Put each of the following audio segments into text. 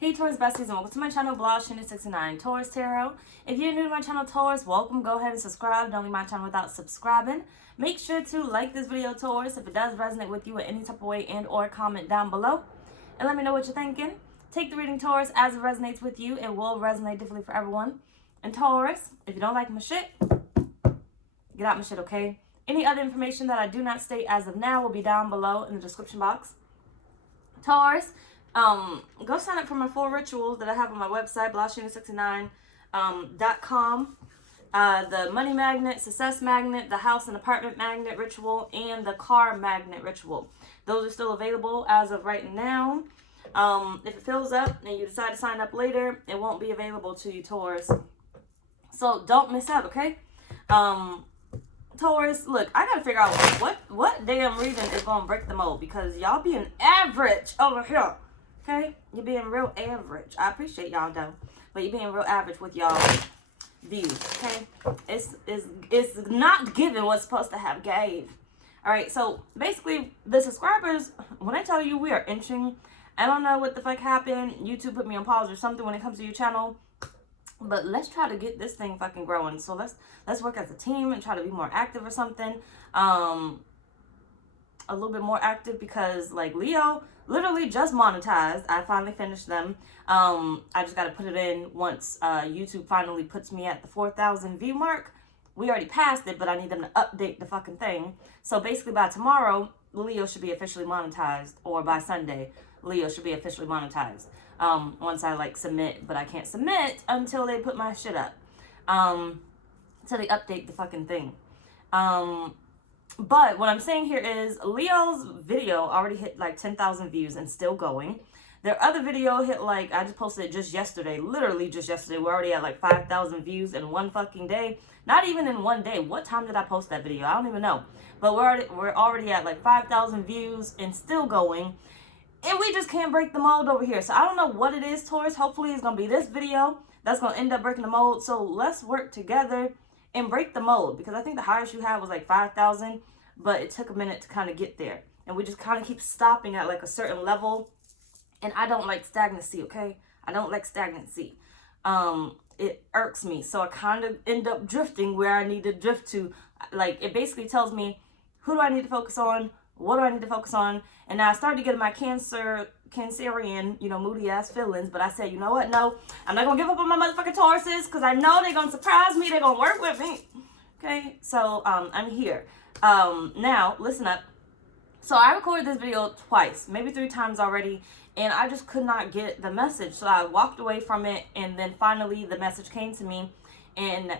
Hey Taurus besties, and welcome to my channel, blahscrystalsale Taurus Tarot. If you're new to my channel, Taurus, welcome. Go ahead and subscribe. Don't leave my channel without subscribing. Make sure to like this video, Taurus, if it does resonate with you in any type of way, and or comment down below. And let me know what you're thinking. Take the reading, Taurus, as it resonates with you. It will resonate differently for everyone. And Taurus, if you don't like my shit, get out my shit, okay? Any other information that I do not state as of now will be down below in the description box. Taurus, go sign up for my 4 rituals that I have on my website, blahscrystalsale.com. The money magnet, success magnet, the house and apartment magnet ritual, and the car magnet ritual. Those are still available as of right now. If it fills up and you decide to sign up later, it won't be available to you, Taurus. So don't miss out, okay? Taurus, look, I gotta figure out what damn reason is gonna break the mold, because y'all being average over here. Okay, you're being real average. I appreciate y'all though, but you're being real average with y'all views. Okay, it's not giving what's supposed to have gave. All right, so basically the subscribers, when I tell you we are inching, I don't know what the fuck happened. YouTube put me on pause or something when it comes to your channel, but let's try to get this thing fucking growing. So let's work as a team and try to be more active or something. A little bit more active, because like Leo literally just monetized. I finally finished them. I just got to put it in once YouTube finally puts me at the 4,000 view mark. We already passed it, but I need them to update the fucking thing. So basically by tomorrow, Leo should be officially monetized, or by Sunday, Leo should be officially monetized. Once I like submit, but I can't submit until they put my shit up. Until they update the fucking thing. But what I'm saying here is Leo's video already hit like 10,000 views and still going. Their other video hit like, I just posted it just yesterday, literally just yesterday. We're already at like 5,000 views in one fucking day. Not even in one day. What time did I post that video? I don't even know. But we're already at like 5,000 views and still going. And we just can't break the mold over here. So I don't know what it is, Taurus. Hopefully it's going to be this video that's going to end up breaking the mold. So let's work together and break the mold, because I think the highest you had was like 5,000, but it took a minute to kind of get there. And we just kind of keep stopping at like a certain level. And I don't like stagnancy, okay? I don't like stagnancy. It irks me. So I kind of end up drifting where I need to drift to. Like, it basically tells me, who do I need to focus on? What do I need to focus on? And now I started to get my Cancerian, moody ass feelings. But I said, you know what? No, I'm not going to give up on my motherfucking Tauruses, because I know they're going to surprise me. They're going to work with me. Okay? So I'm here. Now, listen up. So I recorded this video twice, maybe 3 times already, and I just could not get the message. So I walked away from it, and then finally the message came to me, and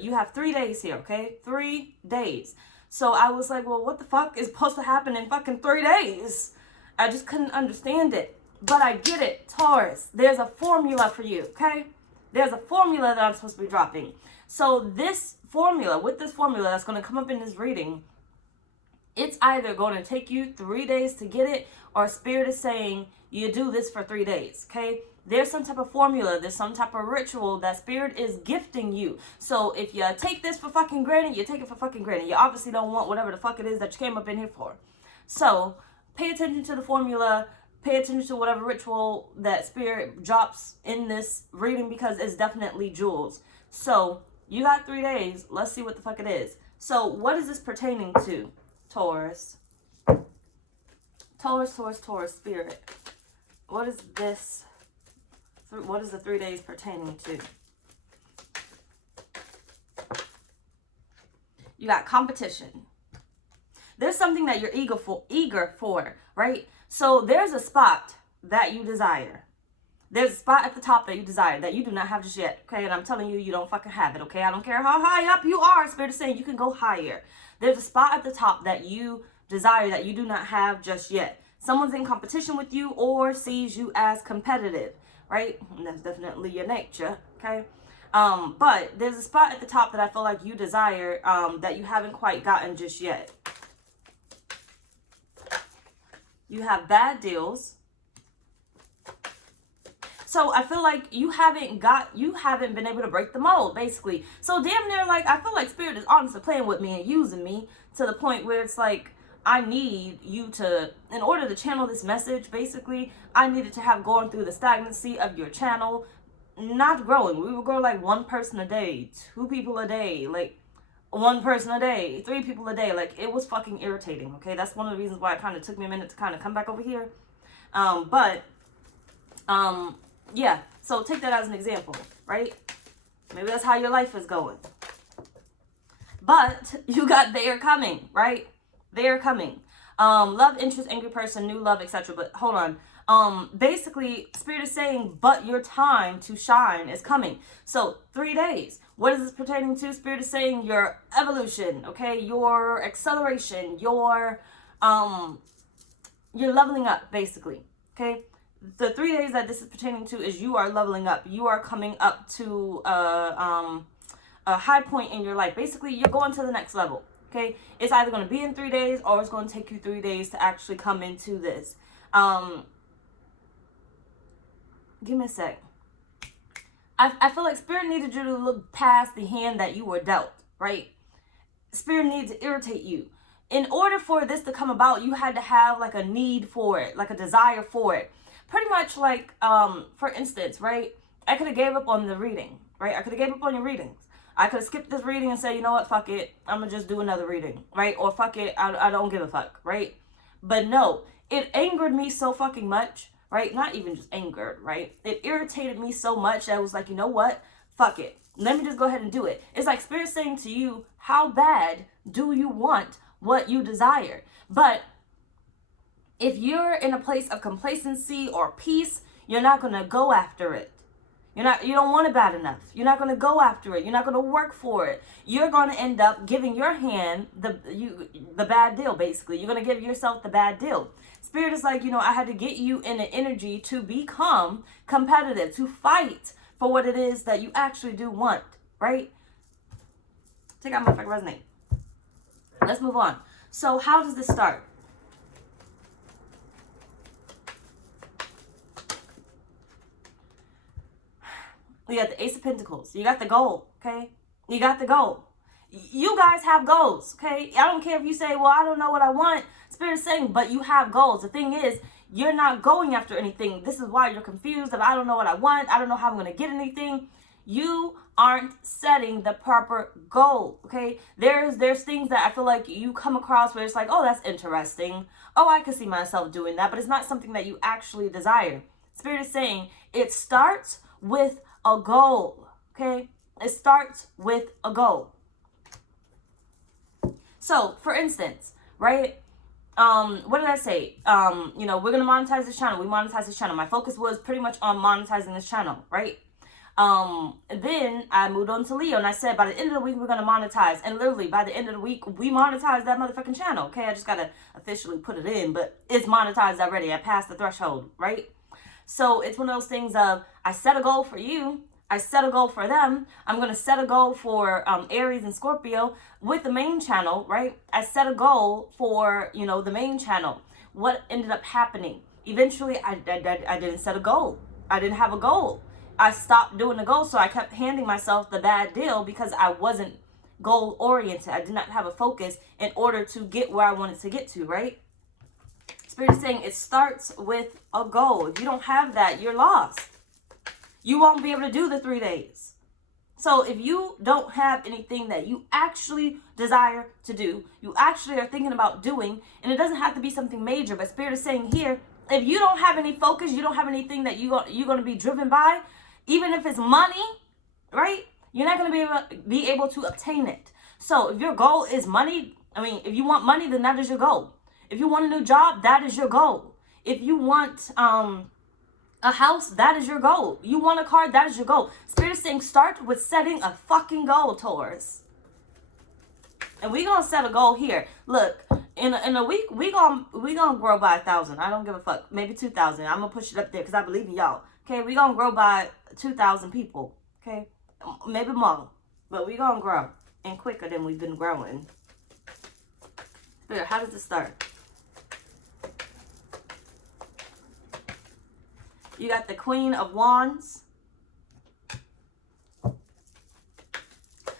you have 3 days here, okay? 3 days. So I was like, well, what the fuck is supposed to happen in fucking 3 days? I just couldn't understand it. But I get it, Taurus. There's a formula for you, okay? There's a formula that I'm supposed to be dropping. So with this formula that's going to come up in this reading, it's either going to take you 3 days to get it, or Spirit is saying you do this for 3 days, okay? There's some type of formula, there's some type of ritual that Spirit is gifting you. So if you take this for fucking granted, you take it for fucking granted. You obviously don't want whatever the fuck it is that you came up in here for. So pay attention to the formula, pay attention to whatever ritual that Spirit drops in this reading, because it's definitely jewels. So you got 3 days. Let's see what the fuck it is. So what is this pertaining to, Taurus? Taurus, Spirit. What is this? What is the 3 days pertaining to? You got competition. There's something that you're eager for, right? So there's a spot that you desire. There's a spot at the top that you desire that you do not have just yet, okay? And I'm telling you, you don't fucking have it, okay? I don't care how high up you are. Spirit is saying you can go higher. There's a spot at the top that you desire that you do not have just yet. Someone's in competition with you or sees you as competitive, right? And that's definitely your nature, okay? But there's a spot at the top that I feel like you desire that you haven't quite gotten just yet. You have bad deals. So I feel like you haven't been able to break the mold, basically. So damn near, like, I feel like Spirit is honestly playing with me and using me to the point where it's like, I need you to, in order to channel this message, basically, I needed to have gone through the stagnancy of your channel, not growing. We would grow like 1 person a day, 2 people a day, like 1 person a day, 3 people a day. Like, it was fucking irritating, okay? That's one of the reasons why it kind of took me a minute to kind of come back over here. Yeah, so take that as an example, right? Maybe that's how your life is going. But you got they are coming, right? They are coming. Love, interest, angry person, new love, etc. But hold on. Basically, Spirit is saying, but your time to shine is coming. So 3 days. What is this pertaining to? Spirit is saying your evolution, okay? Your acceleration, your leveling up, basically, okay? The 3 days that this is pertaining to is you are leveling up. You are coming up to a high point in your life. Basically, you're going to the next level, okay? It's either going to be in 3 days or it's going to take you 3 days to actually come into this. Give me a sec. I feel like Spirit needed you to look past the hand that you were dealt, right? Spirit needs to irritate you. In order for this to come about, you had to have like a need for it, like a desire for it. Pretty much like, for instance, right? I could have gave up on the reading, right? I could have gave up on your readings. I could have skipped this reading and said, you know what, fuck it. I'm going to just do another reading, right? Or fuck it, I don't give a fuck, right? But no, it angered me so fucking much, right? Not even just angered, right? It irritated me so much that I was like, you know what? Fuck it. Let me just go ahead and do it. It's like Spirit saying to you, how bad do you want what you desire? But if you're in a place of complacency or peace, you're not going to go after it. You don't want it bad enough. You're not going to go after it. You're not going to work for it. You're going to end up giving your hand the bad deal, basically. You're going to give yourself the bad deal. Spirit is like, I had to get you in an energy to become competitive, to fight for what it is that you actually do want, right? Take out my fucking resonate. Let's move on. So how does this start? You got the Ace of Pentacles. You got the goal, okay? You got the goal. You guys have goals, okay? I don't care if you say, well, I don't know what I want. Spirit is saying, but you have goals. The thing is, you're not going after anything. This is why you're confused. If I don't know what I want, I don't know how I'm going to get anything. You aren't setting the proper goal, okay? There's things that I feel like you come across where it's like, oh, that's interesting. Oh, I can see myself doing that, but it's not something that you actually desire. Spirit is saying it starts with a goal, okay? It starts with a goal. So, for instance, right? What did I say? We're going to monetize this channel. We monetize this channel. My focus was pretty much on monetizing this channel, right? Then I moved on to Leo and I said, by the end of the week, we're going to monetize. And literally, by the end of the week, we monetized that motherfucking channel, okay? I just got to officially put it in, but it's monetized already. I passed the threshold, right? So it's one of those things of, I set a goal for you. I set a goal for them. I'm going to set a goal for Aries and Scorpio with the main channel, right? I set a goal for, the main channel. What ended up happening? Eventually, I didn't set a goal. I didn't have a goal. I stopped doing the goal, so I kept handing myself the bad deal because I wasn't goal-oriented. I did not have a focus in order to get where I wanted to get to, right? Spirit is saying it starts with a goal. If you don't have that, you're lost. You won't be able to do the 3 days. So if you don't have anything that you actually desire to do, you actually are thinking about doing, and it doesn't have to be something major, but Spirit is saying here, if you don't have any focus, you don't have anything that you're going to be driven by, even if it's money, right? You're not going to be able to obtain it. So if your goal is money, if you want money, then that is your goal. If you want a new job, that is your goal. If you want a house, that is your goal. You want a car, that is your goal. Spirit is saying start with setting a fucking goal, Taurus. And we're going to set a goal here. Look, in a week, we gonna grow by 1,000. I don't give a fuck. Maybe 2,000. I'm going to push it up there because I believe in y'all. Okay, we're going to grow by 2,000 people. Okay, maybe more. But we're going to grow. And quicker than we've been growing. Spirit, how does it start? You got the Queen of Wands.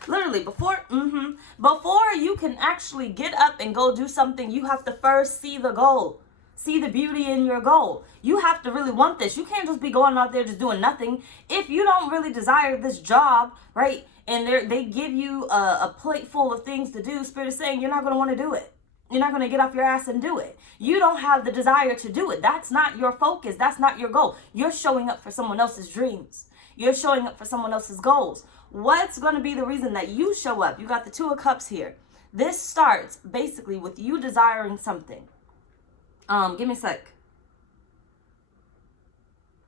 Literally, before you can actually get up and go do something, you have to first see the goal. See the beauty in your goal. You have to really want this. You can't just be going out there just doing nothing. If you don't really desire this job, right, and they give you a plate full of things to do, Spirit is saying you're not going to want to do it. You're not going to get off your ass and do it. You don't have the desire to do it. That's not your focus. That's not your goal. You're showing up for someone else's dreams. You're showing up for someone else's goals. What's going to be the reason that you show up? You got the Two of Cups here. This starts basically with you desiring something. Give me a sec.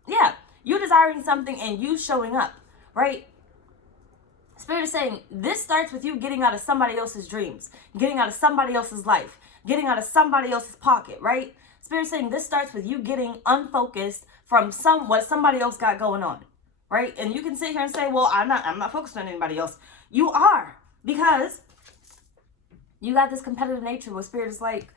Yeah, you desiring something and you showing up, right? Spirit is saying this starts with you getting out of somebody else's dreams, getting out of somebody else's life, getting out of somebody else's pocket, right? Spirit is saying this starts with you getting unfocused from what somebody else got going on, right? And you can sit here and say, well, I'm not focused on anybody else. You are, because you got this competitive nature where Spirit is like,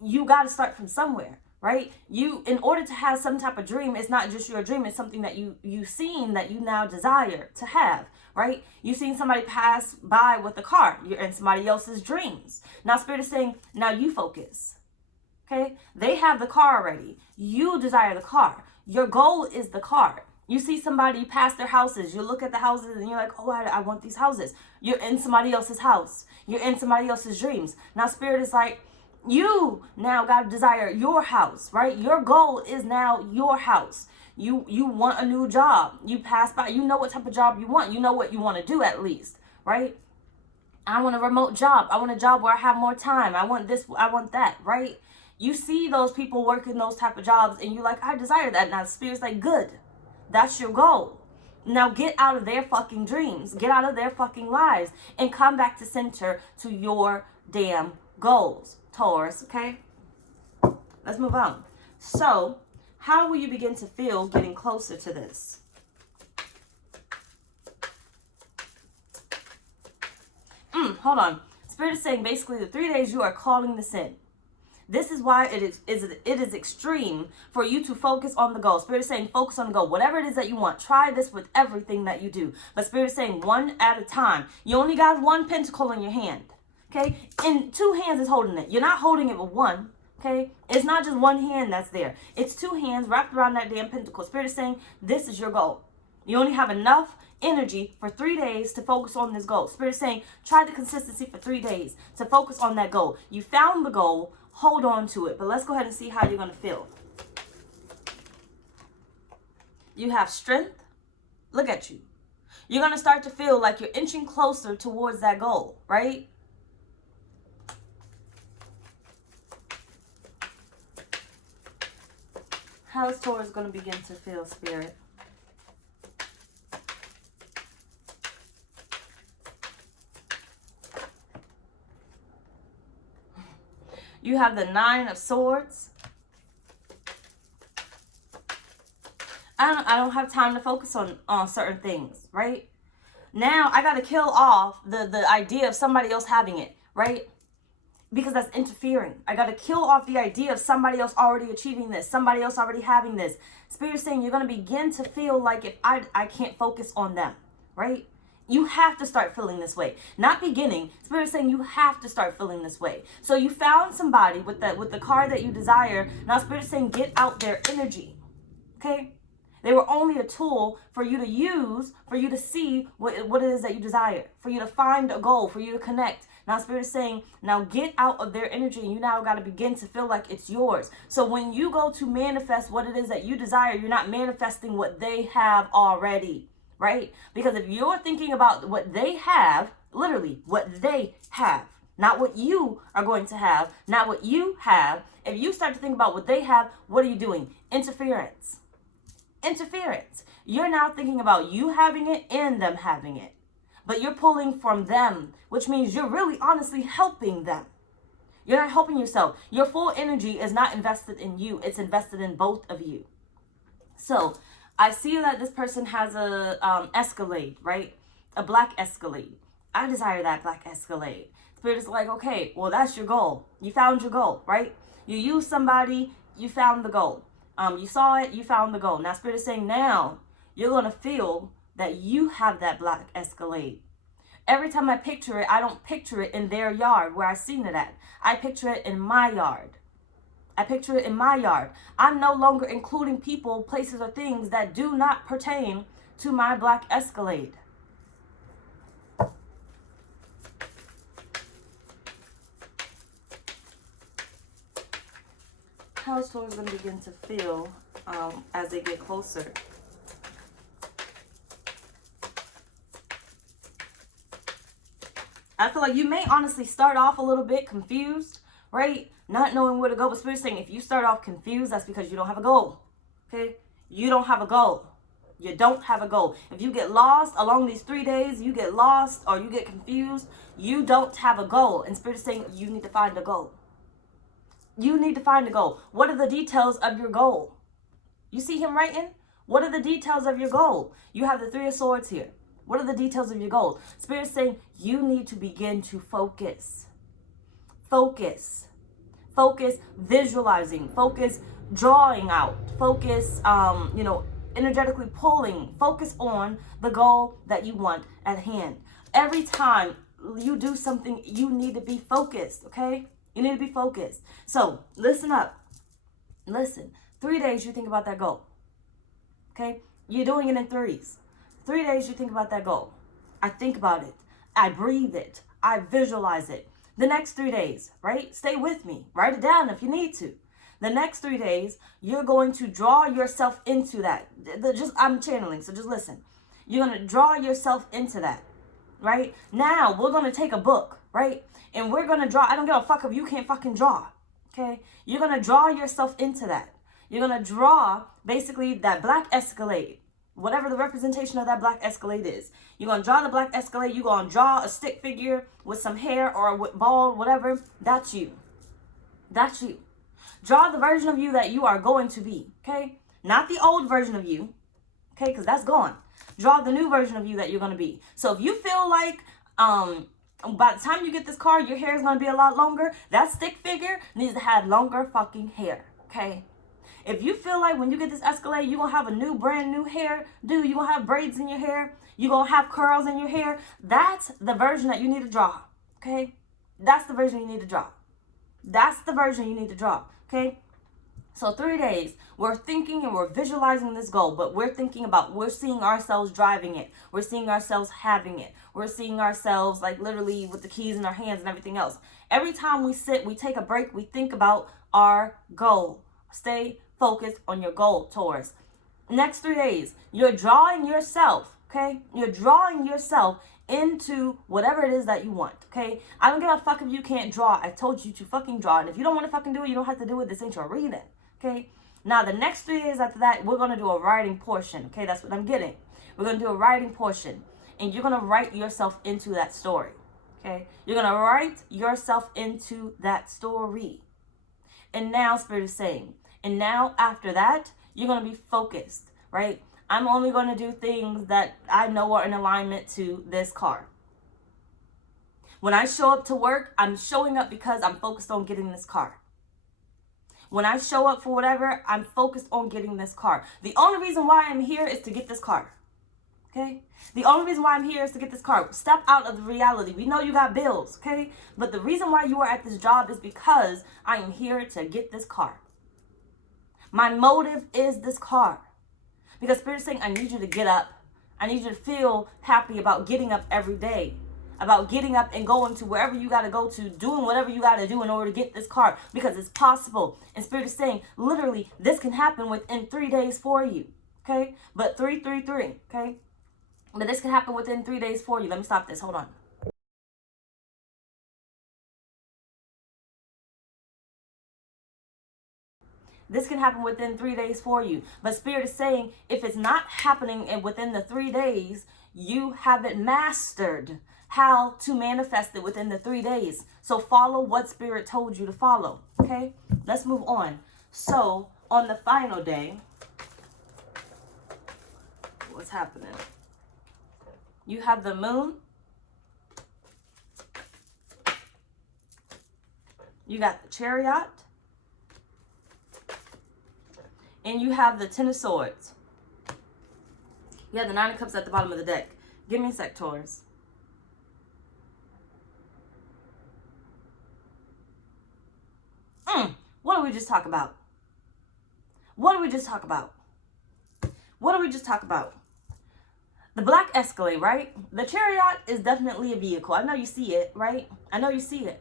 you got to start from somewhere, right? You, in order to have some type of dream, it's not just your dream. It's something that you've seen that you now desire to have, right? You've seen somebody pass by with a car. You're in somebody else's dreams. Now Spirit is saying, now you focus, okay? They have the car already. You desire the car. Your goal is the car. You see somebody pass their houses. You look at the houses and you're like, oh, I want these houses. You're in somebody else's house. You're in somebody else's dreams. Now Spirit is like, you now got to desire your house, right? Your goal is now your house. You want a new job. You pass by, you know what type of job you want. You know what you want to do at least, right? I want a remote job. I want a job where I have more time. I want this, I want that, right? You see those people working those type of jobs and you're like, I desire that. Now the Spirit's like, good. That's your goal. Now get out of their fucking dreams. Get out of their fucking lives and come back to center to your damn goals, Taurus, okay? Let's move on. So, how will you begin to feel getting closer to this? Hold on. Spirit is saying basically the 3 days you are calling this in. This is why it is extreme for you to focus on the goal. Spirit is saying focus on the goal. Whatever it is that you want, try this with everything that you do. But Spirit is saying one at a time. You only got one pentacle in your hand, okay? And two hands is holding it. You're not holding it with one, okay? It's not just one hand that's there. It's two hands wrapped around that damn pentacle. Spirit is saying this is your goal. You only have enough energy for 3 days to focus on this goal. Spirit is saying try the consistency for 3 days to focus on that goal. You found the goal. Hold on to it. But let's go ahead and see how you're going to feel. You have strength. Look at you. You're going to start to feel like you're inching closer towards that goal, right? How is Taurus going to begin to feel, Spirit? You have the 9 of Swords. I don't have time to focus on certain things, right? Now I got to kill off the idea of somebody else having it, right? Because that's interfering. I got to kill off the idea of somebody else already achieving this, somebody else already having this. Spirit is saying you're going to begin to feel like if I can't focus on them, right? You have to start feeling this way. Not beginning. Spirit is saying you have to start feeling this way. So you found somebody with the car that you desire. Now Spirit is saying get out their energy. Okay? They were only a tool for you to use, for you to see what it is that you desire, for you to find a goal, for you to connect. Now Spirit is saying, now get out of their energy and you now got to begin to feel like it's yours. So when you go to manifest what it is that you desire, you're not manifesting what they have already. Right? Because if you're thinking about what they have, literally what they have, not what you are going to have, not what you have. If you start to think about what they have, what are you doing? Interference. Interference. You're now thinking about you having it and them having it. But you're pulling from them, which means you're really honestly helping them. You're not helping yourself. Your full energy is not invested in you. It's invested in both of you. So I see that this person has a Escalade, right? A black Escalade. I desire that black Escalade. Spirit is like, okay, well, that's your goal. You found your goal, right? You used somebody, you found the goal. You saw it, you found the goal. Now Spirit is saying now you're going to feel that you have that black Escalade. Every time I picture it, I don't picture it in their yard where I seen it at. I picture it in my yard. I picture it in my yard. I'm no longer including people, places, or things that do not pertain to my black Escalade. How is Taurus going to begin to feel as they get closer? I feel like you may honestly start off a little bit confused, right? Not knowing where to go. But Spirit's saying if you start off confused, that's because you don't have a goal. Okay? You don't have a goal. You don't have a goal. If you get lost along these 3 days, you get lost or you get confused, you don't have a goal. And Spirit's saying you need to find a goal. You need to find a goal. What are the details of your goal? You see him writing? What are the details of your goal? You have the 3 of Swords here. What are the details of your goal? Spirit's saying you need to begin to focus. Focus. Focus visualizing. Focus drawing out. Focus, energetically pulling. Focus on the goal that you want at hand. Every time you do something, you need to be focused, okay? You need to be focused. So, listen up. Listen. 3 days you think about that goal. Okay? You're doing it in threes. 3 days you think about that goal. I think about it. I breathe it. I visualize it. The next 3 days, right? Stay with me. Write it down if you need to. The next 3 days, you're going to draw yourself into that. I'm channeling, so just listen. You're going to draw yourself into that, right? Now, we're going to take a book, right? And we're going to draw. I don't give a fuck if you can't fucking draw, okay? You're going to draw yourself into that. You're going to draw, basically, that black Escalade. Whatever the representation of that black Escalade is. You're going to draw the black Escalade. You're going to draw a stick figure with some hair or with bald, whatever. That's you. That's you. Draw the version of you that you are going to be, okay? Not the old version of you, okay? Because that's gone. Draw the new version of you that you're going to be. So if you feel like by the time you get this car, your hair is going to be a lot longer, that stick figure needs to have longer fucking hair, okay? If you feel like when you get this Escalade, you're going to have a new, brand new hair, dude, you're going to have braids in your hair, you're going to have curls in your hair, that's the version that you need to draw, okay? That's the version you need to draw. That's the version you need to draw, okay? So 3 days, we're thinking and we're visualizing this goal, but we're seeing ourselves driving it. We're seeing ourselves having it. We're seeing ourselves like literally with the keys in our hands and everything else. Every time we sit, we take a break, we think about our goal. Stay focused on your goal, Taurus. Next 3 days, you're drawing yourself, okay? You're drawing yourself into whatever it is that you want, okay? I don't give a fuck if you can't draw. I told you to fucking draw. And if you don't want to fucking do it, you don't have to do it. This ain't your reading, okay? Now, the next 3 days after that, we're going to do a writing portion, okay? That's what I'm getting. We're going to do a writing portion. And you're going to write yourself into that story, okay? You're going to write yourself into that story. And now, Spirit is saying, and now after that, you're going to be focused, right? I'm only going to do things that I know are in alignment to this card. When I show up to work, I'm showing up because I'm focused on getting this card. When I show up for whatever, I'm focused on getting this card. The only reason why I'm here is to get this card. Okay? The only reason why I'm here is to get this card. Step out of the reality. We know you got bills, okay? But the reason why you are at this job is because I am here to get this card. My motive is this card. Because Spirit is saying, I need you to get up. I need you to feel happy about getting up every day. About getting up and going to wherever you got to go to, doing whatever you got to do in order to get this card. Because it's possible. And Spirit is saying, literally, this can happen within 3 days for you. Okay? But 333. Okay? But this can happen within 3 days for you. Let me stop this. Hold on. This can happen within 3 days for you. But Spirit is saying, if it's not happening within the 3 days, you haven't mastered how to manifest it within the 3 days. So follow what Spirit told you to follow. Okay? Let's move on. So, on the final day, what's happening? You have the moon. You got the chariot. And you have the 10 of Swords. You have the 9 of Cups at the bottom of the deck. Give me a sec, Taurus. What did we just talk about? What did we just talk about? What did we just talk about? The black Escalade, right? The Chariot is definitely a vehicle. I know you see it, right? I know you see it.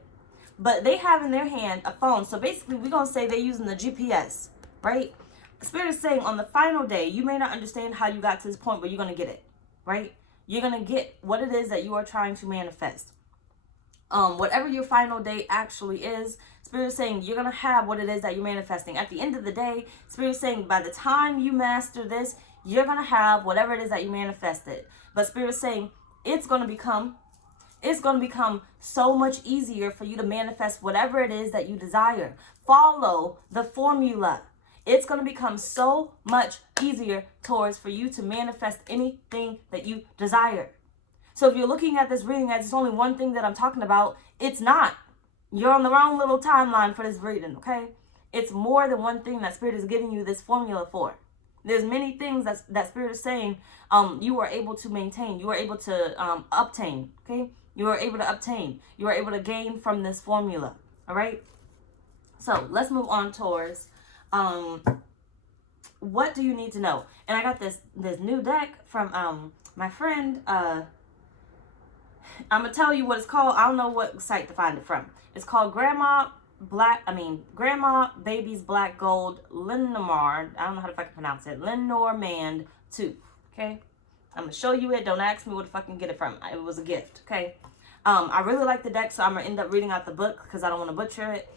But they have in their hand a phone. So basically, we're going to say they're using the GPS, right? Spirit is saying on the final day, you may not understand how you got to this point, but you're going to get it, right? You're going to get what it is that you are trying to manifest. Whatever your final day actually is, Spirit is saying you're going to have what it is that you're manifesting. At the end of the day, Spirit is saying by the time you master this, you're going to have whatever it is that you manifested. But Spirit is saying it's going to become so much easier for you to manifest whatever it is that you desire. Follow the formula. It's going to become so much easier, Taurus, for you to manifest anything that you desire. So if you're looking at this reading as it's only one thing that I'm talking about, it's not. You're on the wrong little timeline for this reading, okay? It's more than one thing that Spirit is giving you this formula for. There's many things that Spirit is saying you are able to maintain. You are able to obtain, okay? You are able to obtain. You are able to gain from this formula, all right? So let's move on, Taurus. What do you need to know? And I got this new deck from my friend. I'm gonna tell you what it's called. I don't know what site to find it from. It's called Grandma Baby's Black Gold Lenormand. I don't know how to fucking pronounce it. Lenormand 2. Okay, I'm gonna show you it. Don't ask me where to fucking get it from. It was a gift. Okay. I really like the deck, so I'm gonna end up reading out the book because I don't want to butcher it.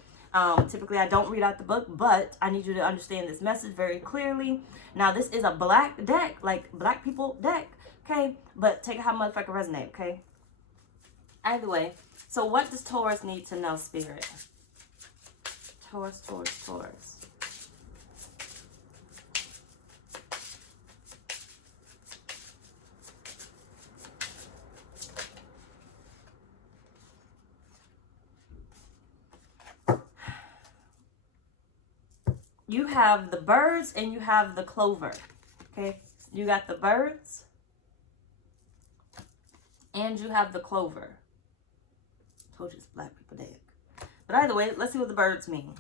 Typically I don't read out the book, but I need you to understand this message very clearly. Now this is a black deck, like black people deck, okay? But take it how motherfucker resonate, okay? Either way, so what does Taurus need to know, Spirit? Taurus. You have the birds and you have the clover, okay? You got the birds and you have the clover. Told you it's black people deck. But either way, let's see what the birds mean.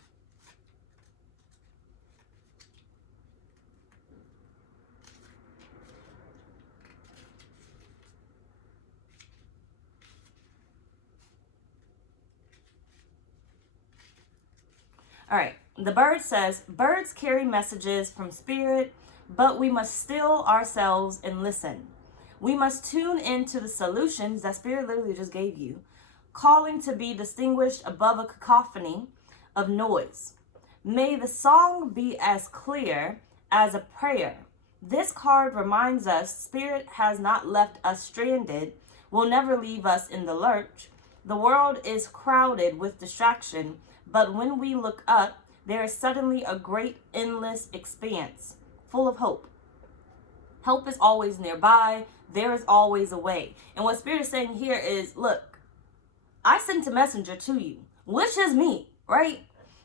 All right, the bird says, birds carry messages from Spirit, but we must still ourselves and listen. We must tune into the solutions that Spirit literally just gave you, calling to be distinguished above a cacophony of noise. May the song be as clear as a prayer. This card reminds us Spirit has not left us stranded, will never leave us in the lurch. The world is crowded with distraction, but when we look up, there is suddenly a great endless expanse, full of hope. Help is always nearby. There is always a way. And what Spirit is saying here is, look, I sent a messenger to you, which is me, right?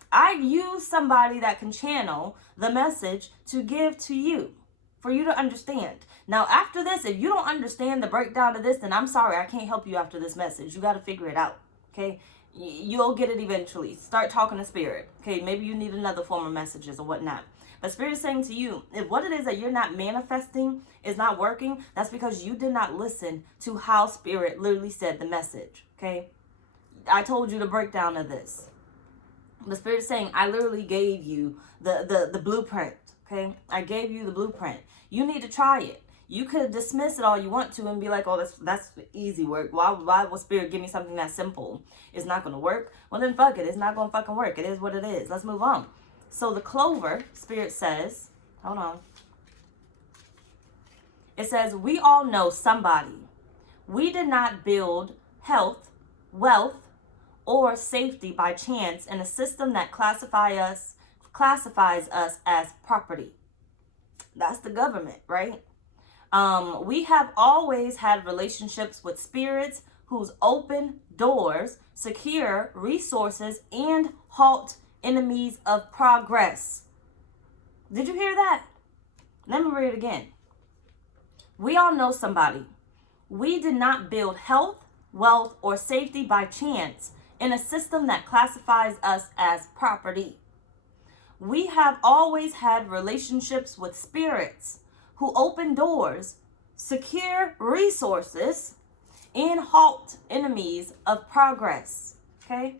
I've used somebody that can channel the message to give to you, for you to understand. Now, after this, if you don't understand the breakdown of this, then I'm sorry, I can't help you after this message. You got to figure it out, okay? You'll get it eventually. Start talking to Spirit, okay? Maybe you need another form of messages or whatnot. But Spirit is saying to you, if what it is that you're not manifesting is not working, that's because you did not listen to how Spirit literally said the message, okay? I told you the breakdown of this. The Spirit is saying, I literally gave you the blueprint, okay? I gave you the blueprint. You need to try it. You could dismiss it all you want to and be like, oh, that's easy work. Why will Spirit give me something that simple? It's not going to work. Well, then fuck it. It's not going to fucking work. It is what it is. Let's move on. So the clover, Spirit says, hold on. It says, we all know somebody. We did not build health, wealth, or safety by chance in a system that classifies us as property. That's the government, right? We have always had relationships with spirits whose open doors secure resources and halt enemies of progress. Did you hear that? Let me read it again. We all know somebody. We did not build health, wealth, or safety by chance in a system that classifies us as property. We have always had relationships with spirits who open doors, secure resources, and halt enemies of progress. Okay?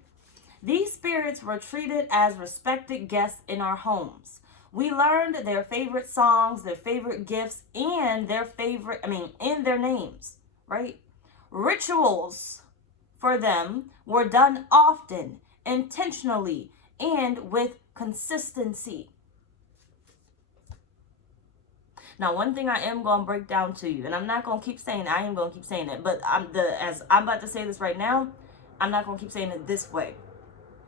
These spirits were treated as respected guests in our homes. We learned their favorite songs, their favorite gifts, and and their names, right? Rituals for them were done often, intentionally, and with consistency. Now, one thing I am going to break down to you, and I'm not going to keep saying it, I am going to keep saying it, but as I'm about to say this right now, I'm not going to keep saying it this way.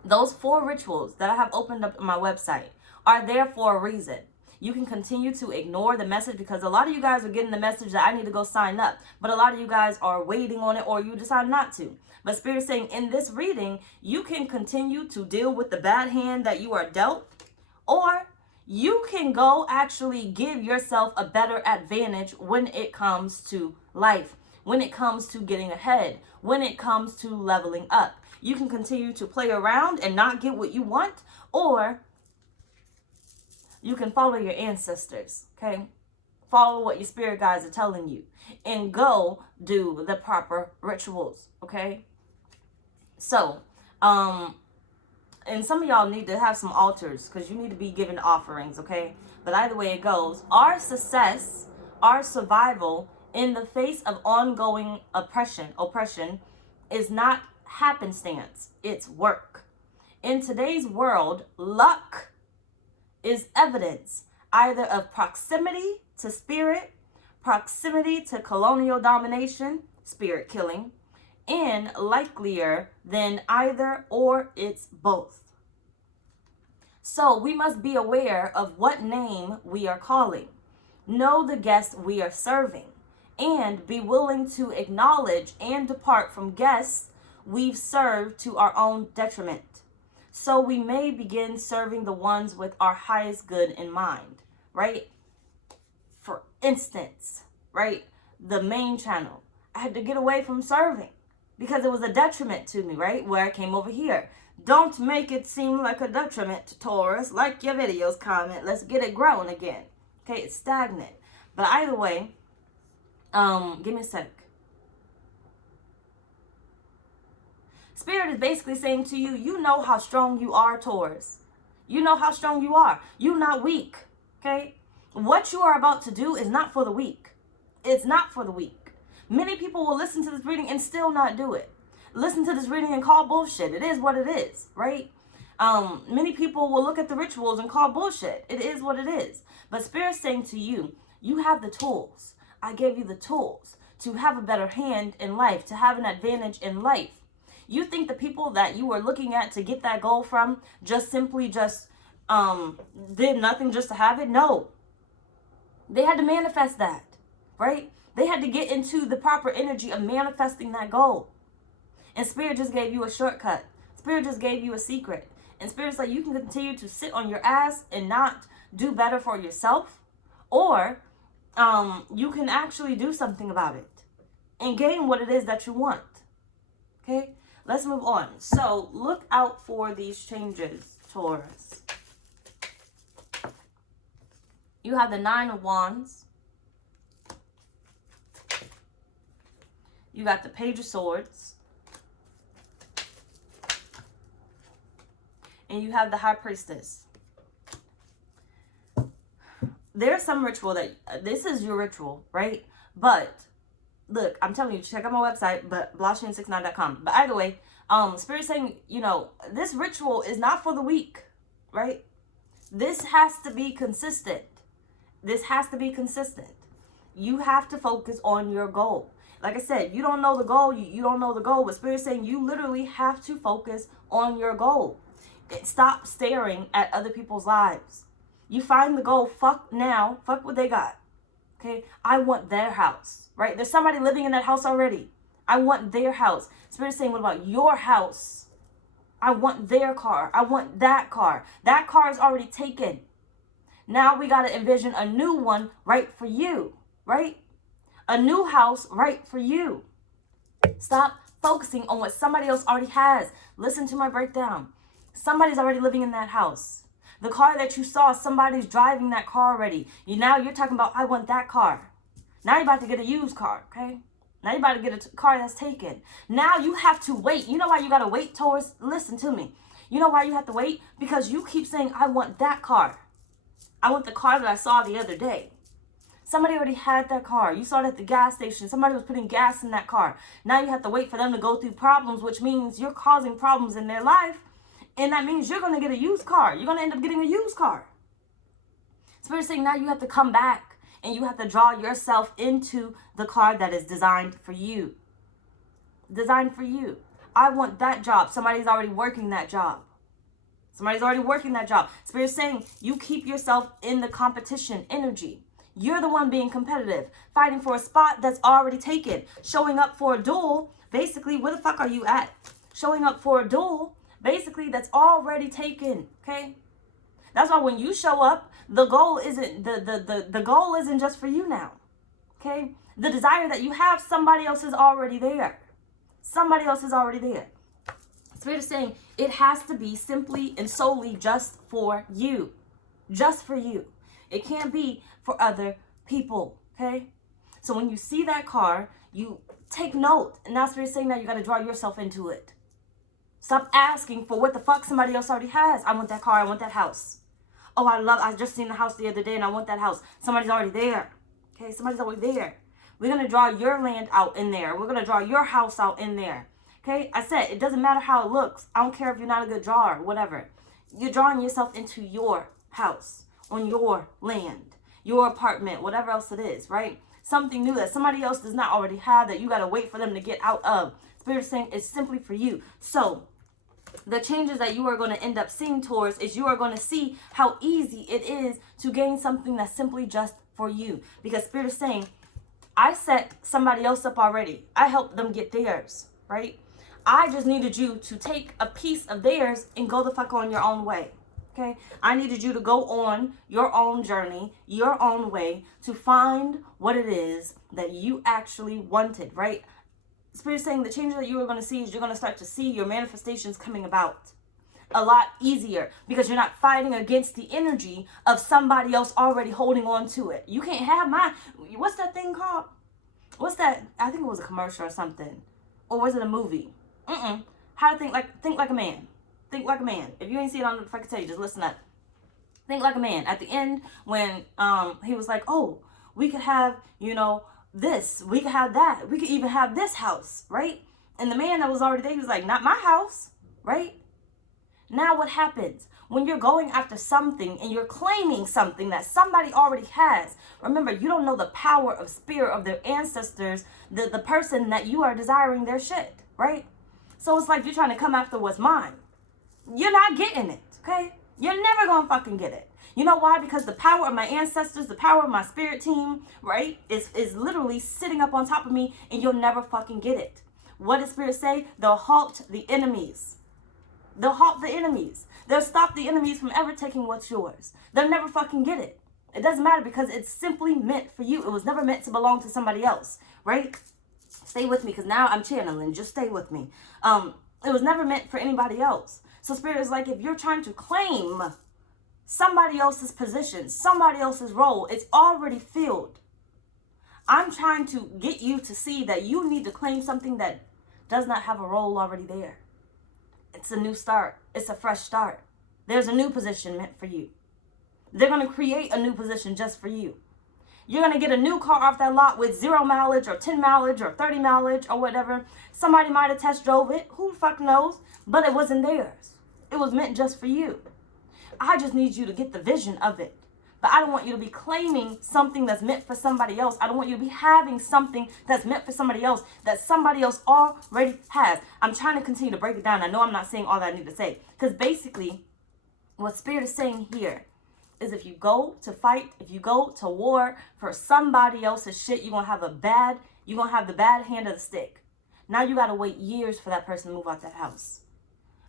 Those 4 rituals that I have opened up on my website are there for a reason. You can continue to ignore the message because a lot of you guys are getting the message that I need to go sign up, but a lot of you guys are waiting on it or you decide not to. But Spirit's saying in this reading, you can continue to deal with the bad hand that you are dealt, or you can go actually give yourself a better advantage when it comes to life, when it comes to getting ahead, when it comes to leveling up. You can continue to play around and not get what you want, or you can follow your ancestors, okay? Follow what your spirit guides are telling you and go do the proper rituals, okay? So, and some of y'all need to have some altars because you need to be giving offerings, okay? But either way it goes, our success, our survival in the face of ongoing oppression is not happenstance, it's work. In today's world, luck is evidence either of proximity to spirit, proximity to colonial domination, spirit killing, and likelier than either or it's both. So we must be aware of what name we are calling, know the guest we are serving, and be willing to acknowledge and depart from guests we've served to our own detriment. So we may begin serving the ones with our highest good in mind, right? For instance, right? The main channel, I had to get away from serving because it was a detriment to me, right? Where I came over here. Don't make it seem like a detriment to Taurus. Like your videos, comment. Let's get it growing again. Okay, it's stagnant. But either way, give me a sec. Spirit is basically saying to you, you know how strong you are, Taurus. You know how strong you are. You're not weak, okay? What you are about to do is not for the weak. It's not for the weak. Many people will listen to this reading and still not do it. Listen to this reading and call bullshit. It is what it is, right? Many people will look at the rituals and call bullshit. It is what it is. But Spirit's saying to you, you have the tools. I gave you the tools to have a better hand in life, to have an advantage in life. You think the people that you were looking at to get that goal from simply did nothing just to have it? No. They had to manifest that, right? They had to get into the proper energy of manifesting that goal. And Spirit just gave you a shortcut. Spirit just gave you a secret. And Spirit's like, you can continue to sit on your ass and not do better for yourself. Or you can actually do something about it and gain what it is that you want. Okay? Let's move on. So look out for these changes, Taurus. You have the 9 of Wands. You got the Page of Swords. And you have the High Priestess. There's some ritual that, this is your ritual, right? But look, I'm telling you, check out my website, but blahscrystalsale.com. But either way, Spirit's saying, you know, this ritual is not for the weak, right? This has to be consistent. This has to be consistent. You have to focus on your goal. Like I said, you don't know the goal. You don't know the goal. But Spirit's saying you literally have to focus on your goal. Stop staring at other people's lives. You find the goal. Fuck now. Fuck what they got. Okay? I want their house. Right? There's somebody living in that house already. I want their house. Spirit's saying, what about your house? I want their car. I want that car. That car is already taken. Now we got to envision a new one right for you. Right? A new house right for you. Stop Focusing on what somebody else already has. Listen to my breakdown. Somebody's already living in that house. The car that you saw, somebody's driving that car already. Now you're talking about, I want that car. Now you're about to get a used car, okay? Now you're about to get a car that's taken. Now you have to wait. You know why you got to wait, Taurus? Listen to me. You know why you have to wait? Because you keep saying, I want that car. I want the car that I saw the other day. Somebody already had that car. You saw it at the gas station. Somebody was putting gas in that car. Now you have to wait for them to go through problems, which means you're causing problems in their life. And that means you're going to get a used car. You're going to end up getting a used car. Spirit's saying now you have to come back and you have to draw yourself into the car that is designed for you. Designed for you. I want that job. Somebody's already working that job. Somebody's already working that job. Spirit's saying you keep yourself in the competition energy. You're the one being competitive, fighting for a spot that's already taken, showing up for a duel. Basically, where the fuck are you at? Showing up for a duel, basically, that's already taken, okay? That's why when you show up, the goal isn't the goal isn't just for you now, okay? The desire that you have, somebody else is already there. Somebody else is already there. Spirit is saying it has to be simply and solely just for you. Just for you. It can't be for other people, okay? So when you see that car, you take note. And that's what it's saying, that you got to draw yourself into it. Stop asking for what the fuck somebody else already has. I want that car. I want that house. Oh, I just seen the house the other day and I want that house. Somebody's already there. Okay, somebody's already there. We're going to draw your land out in there. We're going to draw your house out in there. Okay, I said, it doesn't matter how it looks. I don't care if you're not a good drawer, whatever. You're drawing yourself into your house, on your land, your apartment, whatever else it is, right? Something new that somebody else does not already have, that you got to wait for them to get out of. Spirit is saying it's simply for you. So the changes that you are going to end up seeing, Taurus, is you are going to see how easy it is to gain something that's simply just for you. Because Spirit is saying, I set somebody else up already. I helped them get theirs, right? I just needed you to take a piece of theirs and go the fuck on your own way. Okay? I needed you to go on your own journey, your own way, to find what it is that you actually wanted, right? Spirit is saying the change that you are going to see is you're going to start to see your manifestations coming about a lot easier, because you're not fighting against the energy of somebody else already holding on to it. You can't have what's that thing called? What's that? I think it was a commercial or something. Or was it a movie? How to think like a man. Think like a man. If you ain't see it, I don't know if I can tell you, just listen up. Think like a man. At the end, when he was like, oh, we could have, this. We could have that. We could even have this house, right? And the man that was already there, he was like, not my house, right? Now what happens? When you're going after something and you're claiming something that somebody already has, remember, you don't know the power of spirit of their ancestors, the person that you are desiring their shit, right? So it's like you're trying to come after what's mine. You're not getting it, okay? You're never going to fucking get it. You know why? Because the power of my ancestors, the power of my spirit team, right, is literally sitting up on top of me, and you'll never fucking get it. What does Spirit say? They'll halt the enemies. They'll halt the enemies. They'll stop the enemies from ever taking what's yours. They'll never fucking get it. It doesn't matter, because it's simply meant for you. It was never meant to belong to somebody else, right? Stay with me, because now I'm channeling. Just stay with me. It was never meant for anybody else. So Spirit is like, if you're trying to claim somebody else's position, somebody else's role, it's already filled. I'm trying to get you to see that you need to claim something that does not have a role already there. It's a new start. It's a fresh start. There's a new position meant for you. They're going to create a new position just for you. You're going to get a new car off that lot with 0 mileage or 10 mileage or 30 mileage or whatever. Somebody might have test drove it. Who the fuck knows? But it wasn't theirs. It was meant just for you. I just need you to get the vision of it. But I don't want you to be claiming something that's meant for somebody else. I don't want you to be having something that's meant for somebody else that somebody else already has. I'm trying to continue to break it down. I know I'm not saying all that I need to say. Because basically, what Spirit is saying here is, if you go to fight, if you go to war for somebody else's shit, you're going to have the bad hand of the stick. Now you got to wait years for that person to move out that house.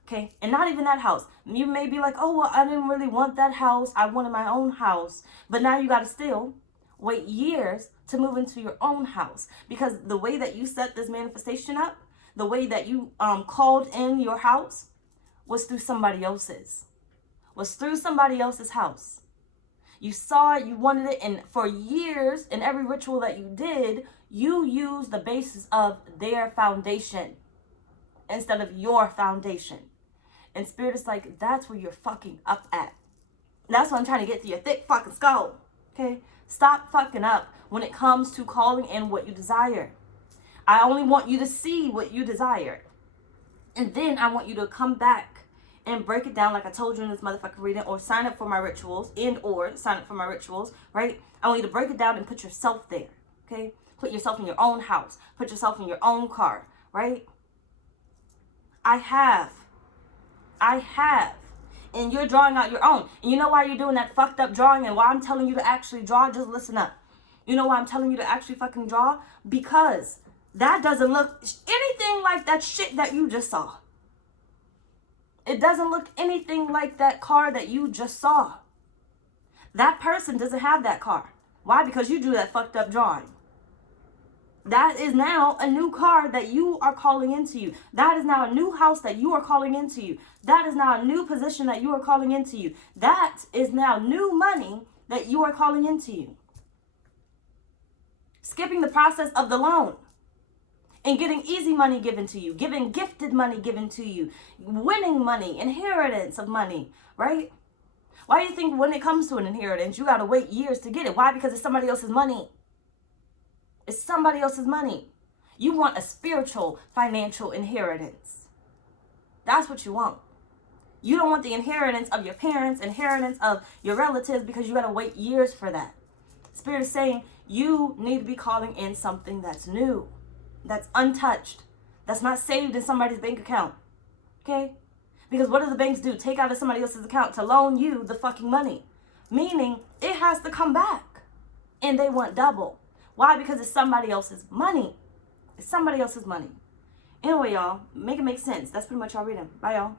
Okay? And not even that house. You may be like, oh, well, I didn't really want that house. I wanted my own house. But now you got to still wait years to move into your own house. Because the way that you set this manifestation up, the way that you called in your house was through somebody else's. Was through somebody else's house. You saw it, you wanted it, and for years, in every ritual that you did, you used the basis of their foundation instead of your foundation. And Spirit is like, that's where you're fucking up at. That's what I'm trying to get to your thick fucking skull. Okay? Stop fucking up when it comes to calling in what you desire. I only want you to see what you desire. And then I want you to come back and break it down like I told you in this motherfucking reading, or sign up for my rituals, right? I want you to break it down and put yourself there, okay? Put yourself in your own house. Put yourself in your own car, right? I have. And you're drawing out your own. And you know why you're doing that fucked up drawing and why I'm telling you to actually draw? Just listen up. You know why I'm telling you to actually fucking draw? Because that doesn't look anything like that shit that you just saw. It doesn't look anything like that car that you just saw. That person doesn't have that car. Why? Because you drew that fucked up drawing. That is now a new car that you are calling into you. That is now a new house that you are calling into you. That is now a new position that you are calling into you. That is now new money that you are calling into you. Skipping the process of the loan and getting easy money given to you, giving gifted money given to you, winning money, inheritance of money, right? Why do you think when it comes to an inheritance, you got to wait years to get it? Why? Because it's somebody else's money. It's somebody else's money. You want a spiritual financial inheritance. That's what you want. You don't want the inheritance of your parents, inheritance of your relatives, because you got to wait years for that. Spirit is saying you need to be calling in something that's new, that's untouched, that's not saved in somebody's bank account. Okay? Because what do the banks do? Take out of somebody else's account to loan you the fucking money. Meaning it has to come back. And they want double. Why? Because it's somebody else's money. It's somebody else's money. Anyway, y'all, make it make sense. That's pretty much all reading. Bye, y'all.